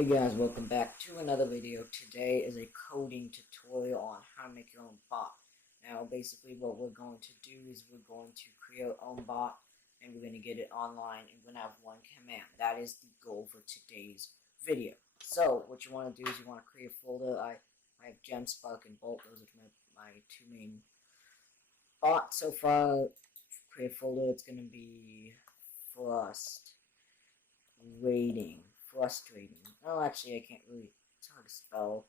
Hey guys, welcome back to another video. Today is a coding tutorial on how to make your own bot. Now basically what we're going to do is we're going to create our own bot and we're going to get it online and we're going to have one command. That is the goal for today's video. So what you want to do is you want to create a folder. I have Gem, Spark, and Bolt. Those are my two main bots so far. Create a folder. It's going to be frustrating. Oh, actually, I can't really. It's hard to spell.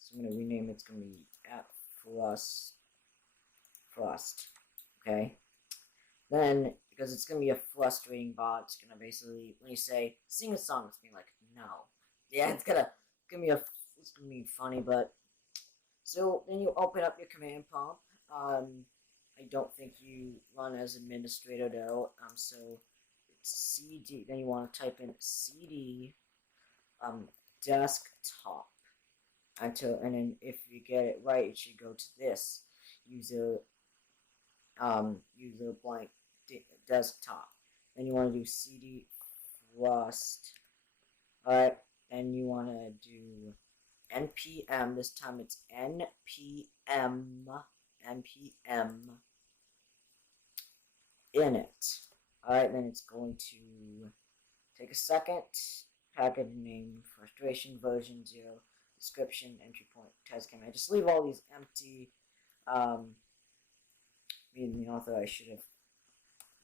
So I'm gonna rename it. It's gonna be at Frust. Okay. Then, because it's gonna be a frustrating bot, it's gonna basically when you say sing a song, it's gonna be like no. Yeah, it's gonna be funny, but so then you open up your command prompt. I don't think you run as administrator though. So CD. Then you want to type in CD desktop and then if you get it right, it should go to this user blank desktop. Then you want to do CD Rust. Alright, and you want to do npm. This time it's npm init. Alright, then it's going to take a second. Package name, frustration, version 0, description, entry point, test command. Just leave all these empty. Being the author, I should have,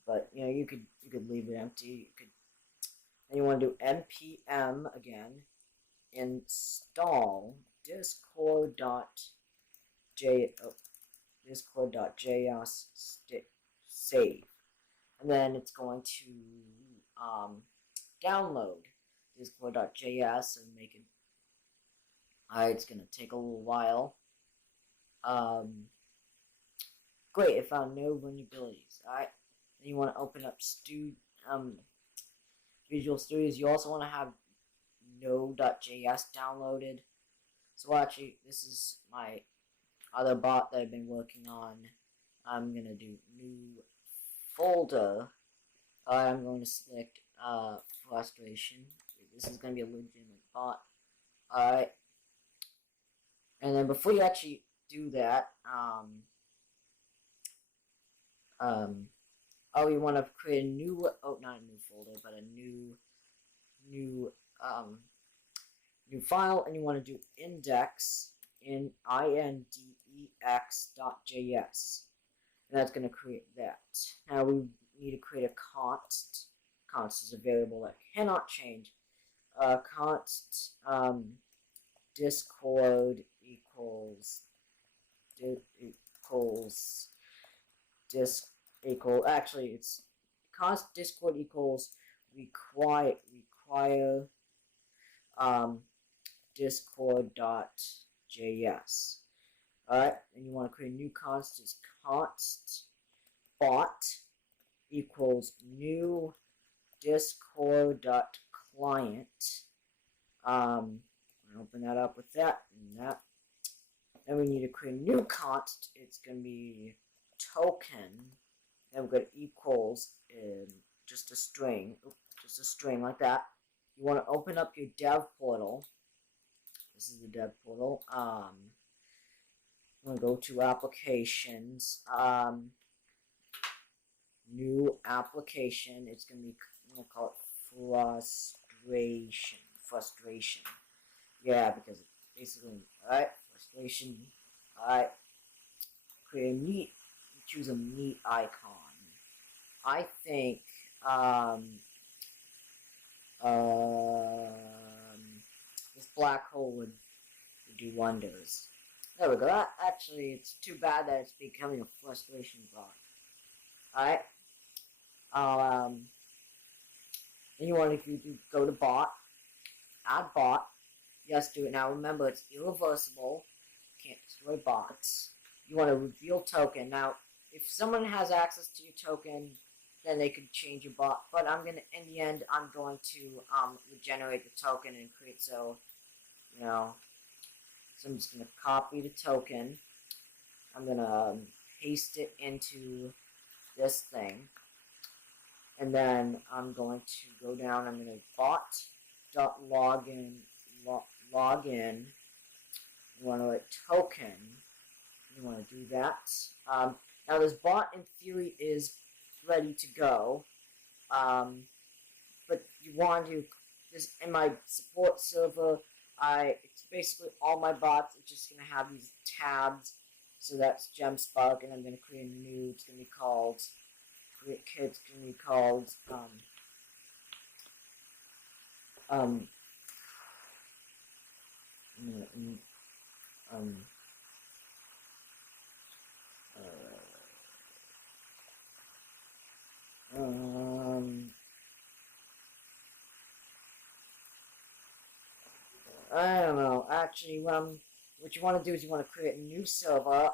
but you could leave it empty. You could. Then you want to do npm again. Install discord.js save. And then it's going to download discord.js and make it. Alright, it's going to take a little while. Great, it found no vulnerabilities. Alright, then you want to open up Visual Studios. You also want to have Node.js downloaded. So actually, this is my other bot that I've been working on. I'm going to do new folder. I'm going to select frustration. This is going to be a legitimate bot. Alright. And then before you actually do that, you want to create a new, not a new folder, but a new file, and you want to do index in index.js. And that's going to create that. Now we need to create a const. Const is a variable that cannot change. Const discord equals actually it's const discord equals require discord.js. Alright, and you want to create a new const. Is const bot equals new discord.client. Open that up with that and that. Then we need to create a new const. It's going to be token. Then we're going to equals just a string. Just a string like that. You want to open up your dev portal. This is the dev portal. I'm going to go to applications. New application. It's going to be, I'm going to call it frustration. Yeah, because basically, alright, frustration. Alright, create a meat. Choose a meat icon. I think, this black hole would do wonders. There we go. Actually, it's too bad that it's becoming a frustration block. Alright. Then you want to go to bot, add bot. Yes, do it now. Remember, it's irreversible. Can't destroy bots. You want to reveal token. Now, if someone has access to your token, then they could change your bot. But in the end, I'm going to regenerate the token and create so I'm just gonna copy the token. I'm gonna paste it into this thing. And then I'm going to go down, I'm going to bot bot.login login. You want to write token. You want to do that. Now this bot in theory is ready to go, but you want to this in my support server. It's basically all my bots. It's just gonna have these tabs. So that's GemSpark, and I'm gonna create a new. It's gonna be called. It's gonna be called um um um I don't know. Actually, what you want to do is you want to create a new server.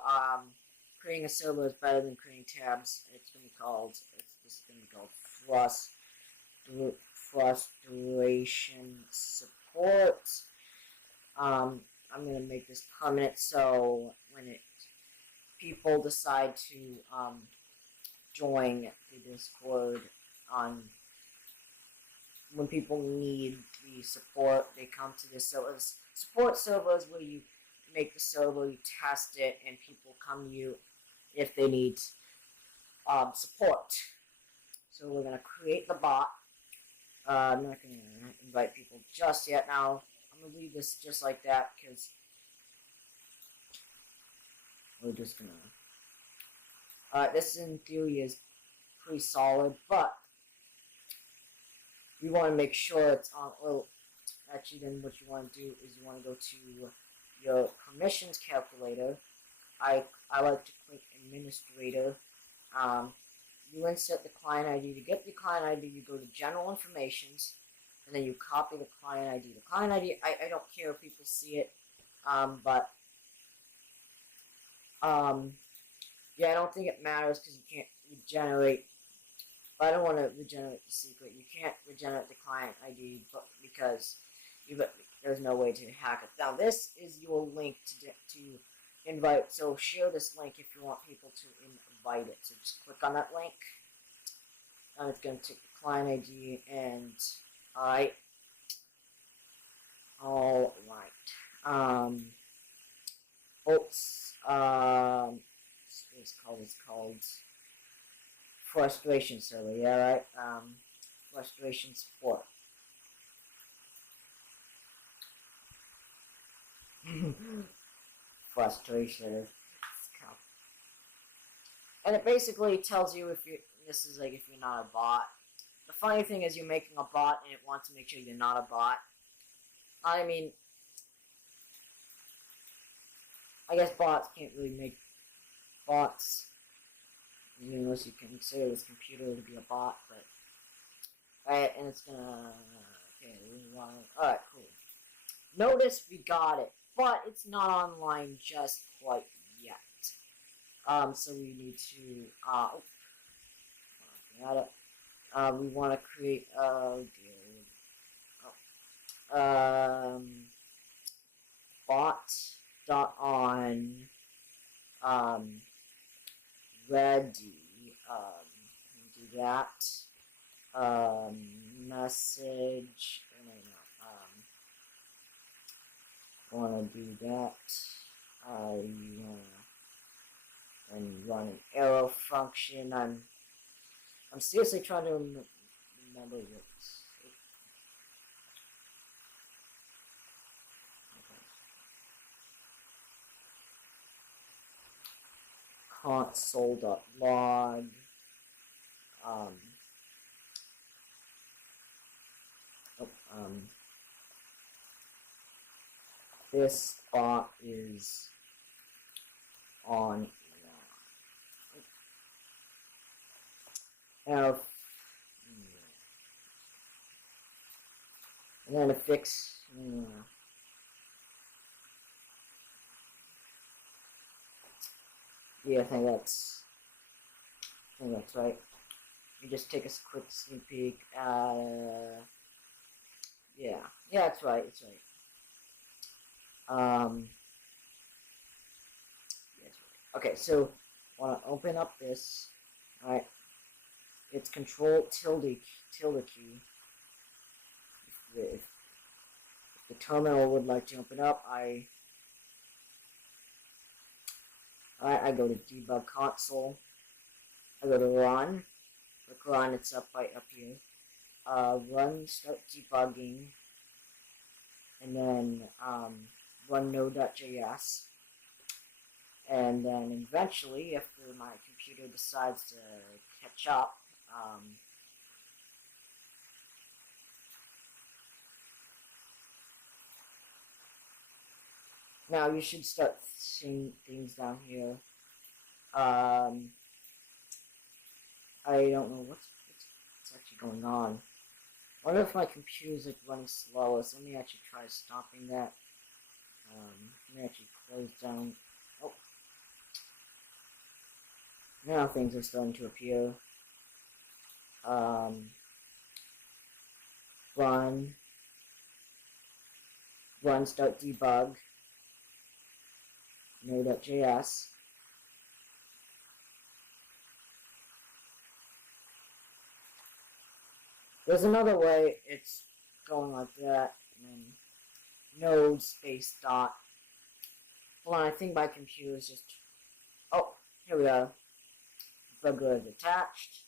Creating a server is better than creating tabs. It's gonna be called. This is gonna be called frustration support. I'm gonna make this permanent, so when people decide to join the Discord on when people need the support, they come to this servers. Support servers where you make the server, you test it, and people come to you if they need support. So we're gonna create the bot. I'm not gonna invite people just yet. Now I'm gonna leave this just like that because we're just gonna. This in theory is pretty solid, but you want to make sure it's on. Well, actually, then what you want to do is you want to go to your permissions calculator. I like to click administrator. You insert the client ID. To get the client ID, you go to general informations, and then you copy the client ID. The client ID, I don't care if people see it, but yeah, I don't think it matters because you can't regenerate. But I don't want to regenerate the secret. You can't regenerate the client ID, but because there's no way to hack it. Now this is your link to invite. So share this link if you want people to invite it. So just click on that link, and it's going to take the client ID and all right. Oops. It's called frustration server. Yeah, right. Frustration support. Frustration. And it basically tells you if you. This is like if you're not a bot. The funny thing is you're making a bot and it wants to make sure you're not a bot. I mean, I guess bots can't really make bots unless you consider this computer to be a bot, but alright, and it's gonna alright, cool. Notice we got it, but it's not online just quite yet. So we need to got it. We want to create bot dot on ready. Do that. Message. Want to do that. And run an arrow function. I'm seriously trying to remember this. Console.log. This bot is on now. And then to fix. Yeah, I think that's right. You just take a quick sneak peek. Yeah, it's right. It's right. Yeah, it's right. Okay, so want to open up this. All right, it's Control tilde key. the terminal would like to open up, I go to debug console. I go to run. Click run. It's up right up here. Run, start debugging, and then run Node.js. And then eventually, after my computer decides to catch up, now you should start seeing things down here. I don't know what's actually going on. I wonder if my computer's like running slower, so let me actually try stopping that. Let me actually close down. Oh. Now things are starting to appear. Run, start debug, Node.js. There's another way it's going like that, and node space dot. Hold on, I think my computer is just. Oh, here we go. Bugger is attached.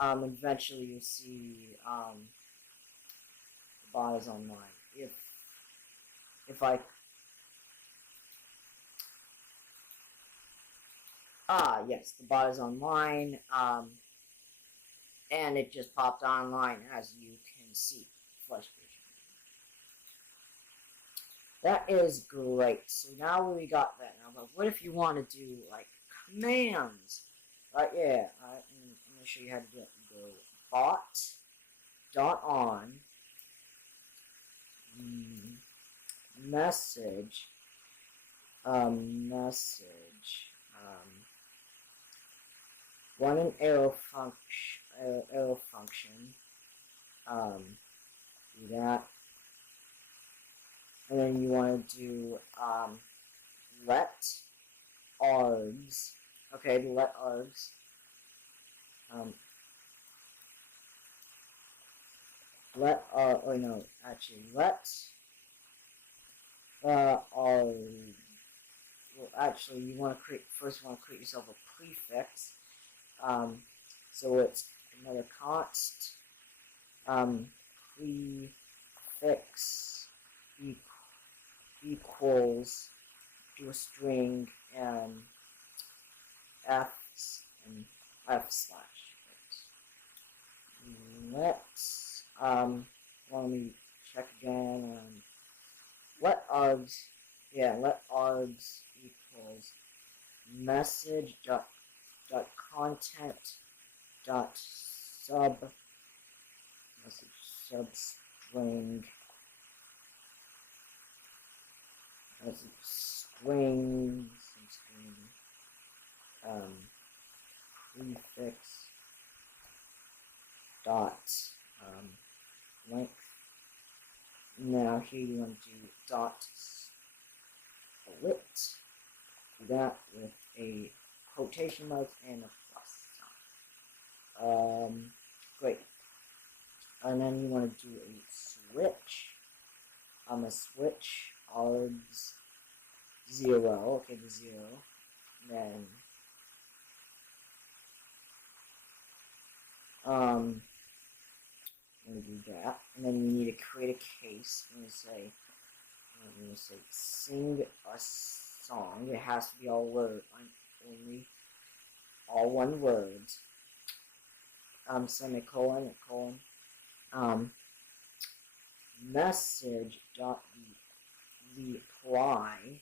Eventually you'll see the bot is online. If I yes, the bot is online. And it just popped online, as you can see. Flash version. That is great. So now we got that. Now, but what if you want to do like commands? Right? Yeah. I'm gonna show you how to do it. You go bot dot on message run an arrow function. Do that, and then you want to do let args. Okay, let args. Let or no, actually let well, actually, you want to create yourself a prefix. So it's another const prefix equals to a string and f slash. Let's let me check again. Let args equals message dot content dot substring prefix dot length. Now here you want to do dot split. Do that with a quotation marks and a plus sign. Great. And then you want to do a switch. A switch args 0. Okay, the 0. Then I'm gonna do that, and then you need to create a case. I'm gonna say sing a song. It has to be all only all one word. Semicolon, colon. Message dot reply.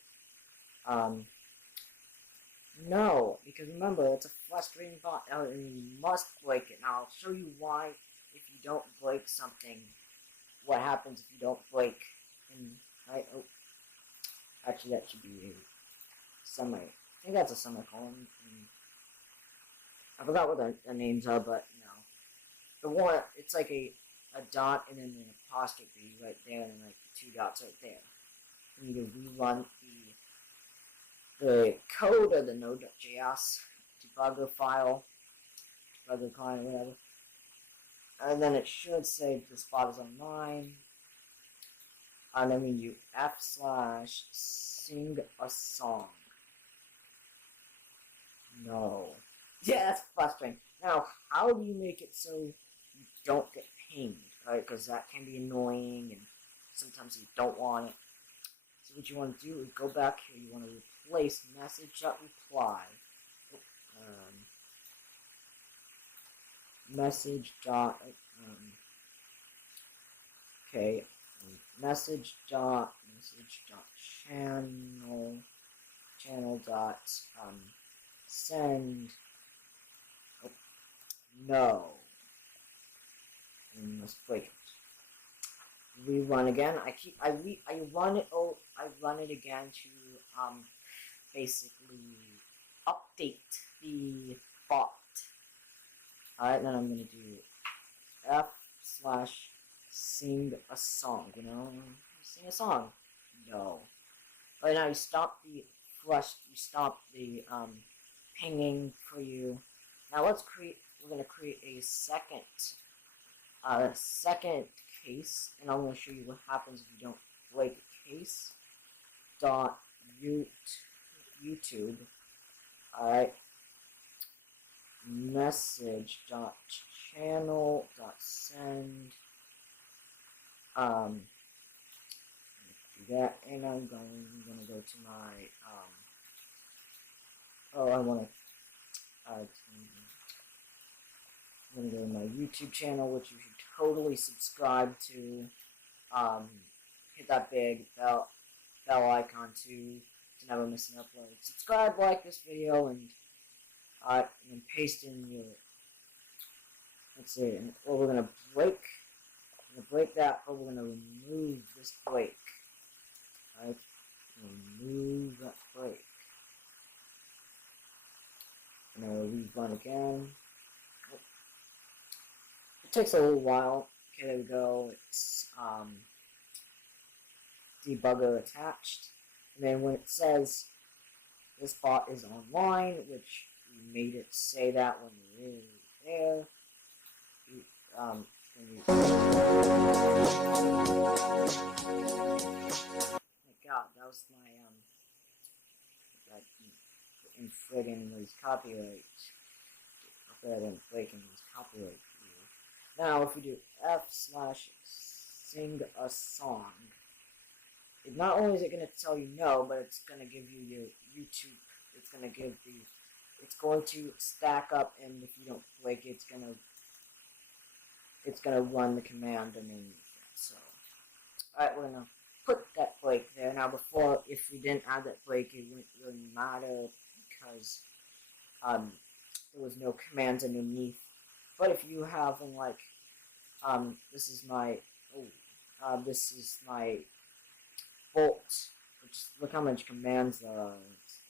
No, because remember, it's a frustrating bot, and you must break it. Now, I'll show you why if you don't break something, what happens if you don't break. Right? Oh, actually, that should be a I think that's a semicolon. I forgot what the names are, but, the one, it's like a dot and then an apostrophe right there, and then like the 2 dots right there. You need to rerun the code of the Node.js debugger file, debugger client, or whatever. And then it should say this bot is online. And then we do f/sing a song. No. Yeah, that's frustrating. Now, how do you make it so you don't get pinged, right? Because that can be annoying, and sometimes you don't want it. So what you want to do is go back here. You want to replace message.reply. Message dot okay, message dot channel dot send. Oh, no, and let's break it. Rerun again. I run it. Oh, I run it again to basically update the bot. Alright, then I'm gonna do f/sing a song. You know, sing a song. No. Right now, you stop the flush. You stop the pinging for you. Now let's create. We're gonna create a second case, and I'm gonna show you what happens if you don't break a case. Dot YouTube. Alright. Message dot channel dot send. Do that, and I'm gonna go to my I'm gonna go to my YouTube channel, which you should totally subscribe to. Hit that big bell icon to never miss an upload. Subscribe, like this video, and paste in your. Let's see. Or we're gonna break. That, or we're gonna remove this break. Alright, remove that break. And then rerun again. It takes a little while. Okay, there we go. It's debugger attached. And then when it says this bot is online, which we made it say that when it is there, my God, that was my in friggin' these copyright. I didn't break in these copyright. Now, if we do f/sing a song, it not only is it going to tell you no, but it's going to give you your YouTube. It's going to stack up, and if you don't break it, it's gonna run the command underneath it. So, alright, we're gonna put that break there. Now, before, if we didn't add that break, it wouldn't really matter because there was no commands underneath. But if you have this is my bolt. Look how much commands there are. It's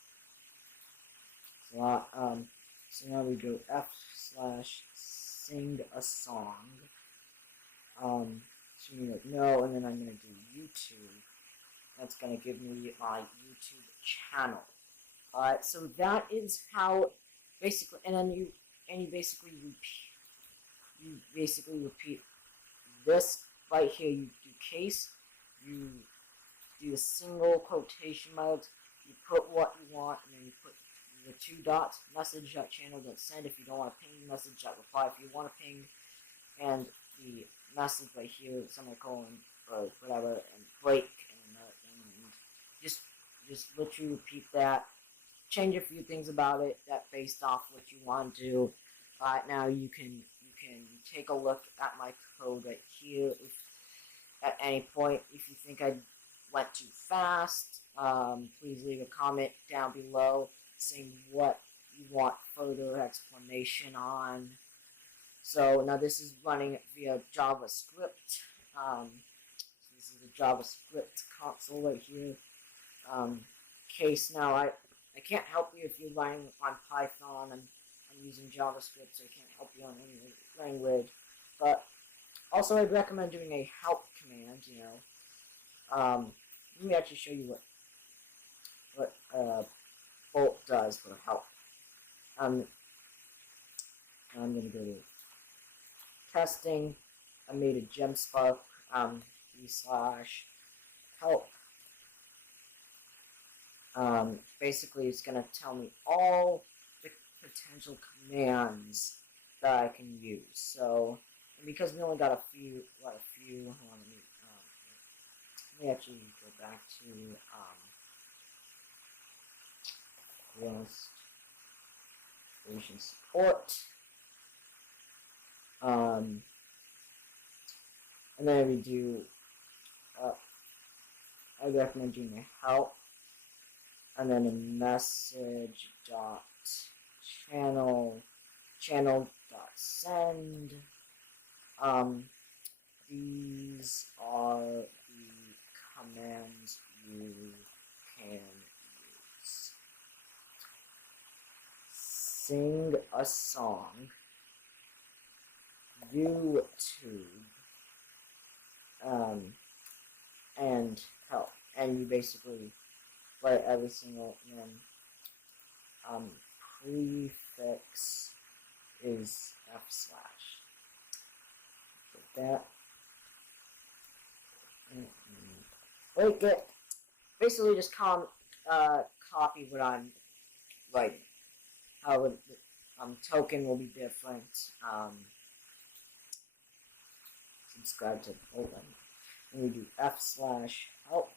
a lot. So now we go f/sing a song. So you no, and then I'm gonna do YouTube. That's gonna give me my YouTube channel. Alright, so that is how basically, and then you basically repeat this right here. You do case, you do the single quotation marks, you put what you want, and then you put the 2 dots, message.channel.send if you don't want to ping, message.reply if you want to ping, and the message right here, semicolon, or whatever, and break, and another thing, and just literally repeat that. Change a few things about it that based off what you want to do. Now you can take a look at my code right here. If at any point, if you think I went too fast, please leave a comment down below saying what you want further explanation on. So now this is running via JavaScript. This is the JavaScript console right here. Case now I can't help you if you're running on Python. I'm using JavaScript, so I can't help you on any language. But also, I'd recommend doing a help command. Let me actually show you what Bolt does for help. I'm going to go to testing. I made a gem spark. help. Basically, it's going to tell me all the potential commands that I can use. So, and because we only got a few, hold on, let me actually go back to Rust version support. And then we do, I recommend doing a help, and then a message dot channel dot send. These are the commands you can use. Sing a song, YouTube, and help. And you basically write every single prefix is /. Put that. Like it. Basically, just copy what I'm writing. How would token will be different. Subscribe to open. And we do /help.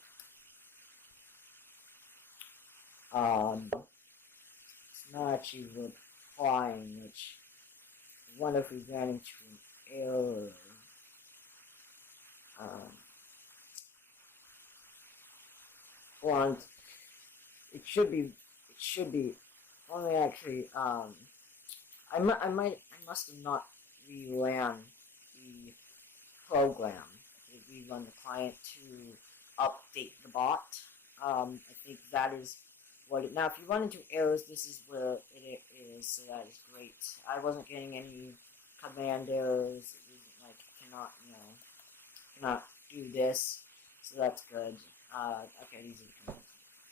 It's not actually replying, which I wonder if we ran into an error. Well, it should be. Only actually. I must have not reran the program. We run the client to update the bot. I think that is what it. Now, if you run into errors, this is where it is. So that is great. I wasn't getting any command errors. It wasn't like cannot do this. So that's good. Okay, these are commands.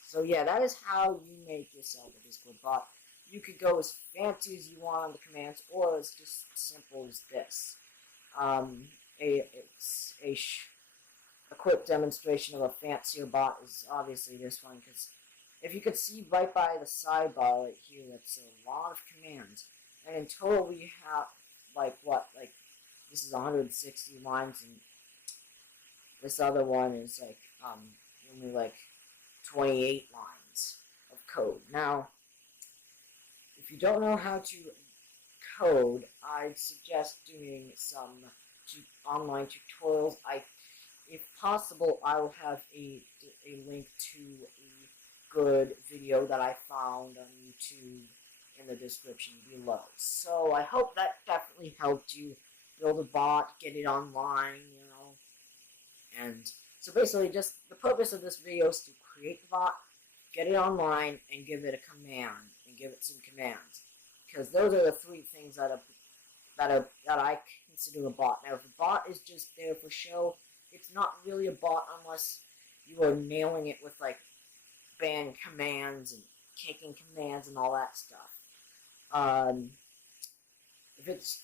So yeah, that is how you make yourself a Discord bot. You could go as fancy as you want on the commands, or as just simple as this. A quick demonstration of a fancier bot is obviously this one, because if you could see right by the sidebar right here, that's a lot of commands. And in total we have, this is 160 lines, and this other one is only 28 lines of code. Now, if you don't know how to code, I'd suggest doing some online tutorials. If possible, I will have a link to a good video that I found on YouTube in the description below. So I hope that definitely helped you build a bot, get it online, And so basically, just the purpose of this video is to create the bot, get it online, and give it a command, and give it some commands. Because those are the three things that I consider a bot. Now, if a bot is just there for show, it's not really a bot unless you are nailing it with ban commands and kicking commands and all that stuff. If it's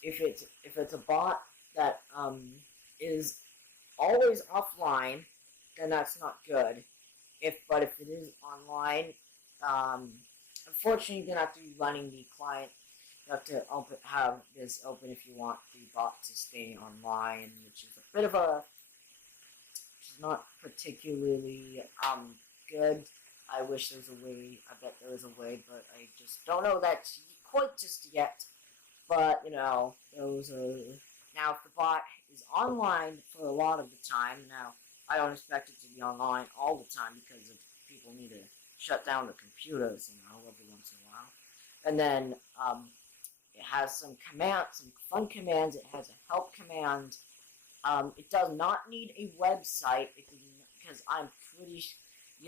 a bot that is always offline, then that's not good. But if it is online, unfortunately, you're gonna have to be running the client. You have to have this open if you want the bot to stay online, which is a bit of which is not particularly good. I wish there was a way. I bet there is a way, but I just don't know that quite just yet. But those are. Now, if the bot is online for a lot of the time, now I don't expect it to be online all the time because people need to shut down the computers, every once in a while. And then it has some fun commands. It has a help command. It does not need a website because I'm pretty.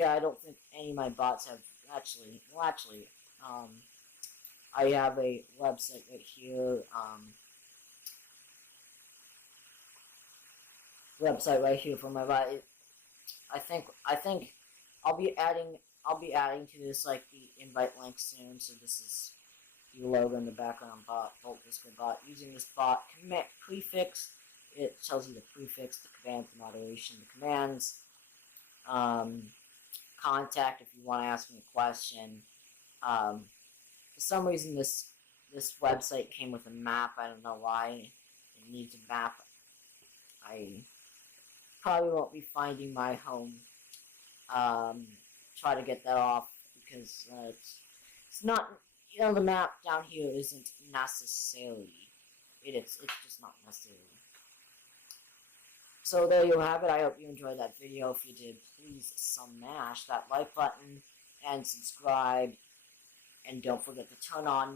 I don't think any of my bots have actually. Well, actually, I have a website right here. Website right here for my bot. I think I'll be adding to this the invite link soon. So this is the logo in the background bot, Discord bot. Using this bot command prefix, it tells you the prefix, the command, the moderation, the commands. contact if you want to ask me a question. For some reason, this website came with a map. I don't know why it needs a map. I probably won't be finding my home. Try to get that off because it's not. The map down here isn't necessarily. It's just not necessary. So there you have it. I hope you enjoyed that video. If you did, please smash that like button and subscribe. And don't forget to turn on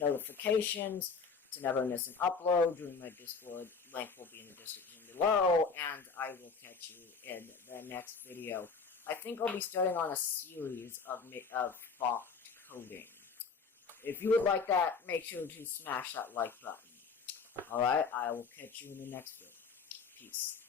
notifications to never miss an upload. Join my Discord. Link will be in the description below. And I will catch you in the next video. I think I'll be starting on a series of bot coding. If you would like that, make sure to smash that like button. Alright, I will catch you in the next video. Peace.